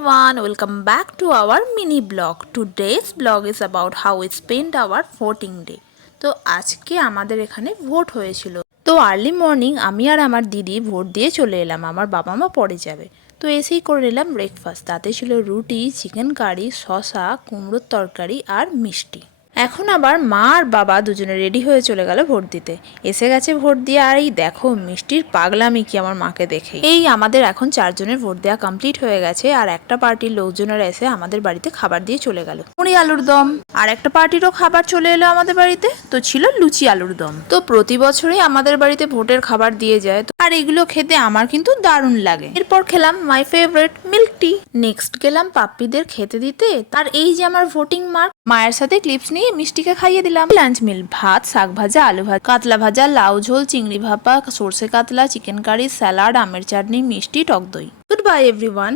everyone, welcome back to our mini blog. Today's blog is about how we spent our voting day. তো আজকে আমাদের এখানে vote হয়েছিল। তো আর্লি মর্নিং আমি আর আমার দিদি ভোট দিয়ে চলে এলাম, আমার বাবা মা পরে যাবে। তো এসেই করে নিলাম ব্রেকফাস্ট, তাতে ছিল রুটি, চিকেন কারি, শসা, কুমড়োর তরকারি আর মিষ্টি। এখন আবার মা আর বাবা দুজনে রেডি হয়ে চলে গেল ভোট দিতে। এসে গেছে ভোট দিয়ে, আর এই দেখো মিষ্টির পাগলামি কি আমার মাকে দেখে। এই আমাদের এখন 4 জনের ভোট দেওয়া কমপ্লিট হয়ে গেছে, আর একটা পার্টির লোকজনেরা এসে আমাদের বাড়িতে খাবার দিয়ে চলে গেল, মুড়ি আলুর দম। আর একটা পার্টিরও খাবার চলে এলো আমাদের বাড়িতে, তো ছিল লুচি আলুর দম। তো প্রতি বছরই আমাদের বাড়িতে ভোটের খাবার দিয়ে যায়, আর এগুলো খেতে আমার কিন্তু দারুণ লাগে। এরপর খেলাম my favourite milk tea. Next গেলাম পাপ্পিদের খেতে দিতে। আর এই যে আমার ভোটিং মার্ক, মায়ের সাথে ক্লিপস নিয়ে মিষ্টিকে খাইয়ে দিলাম। লাঞ্চ মিল ভাত, শাক ভাজা, আলু ভাজা, কাতলা ভাজা, লাউ ঝোল, চিংড়ি ভাপা, সর্ষে কাতলা, চিকেন কারি, স্যালাড, আমের চাটনি, মিষ্টি, টক দই। Good bye everyone.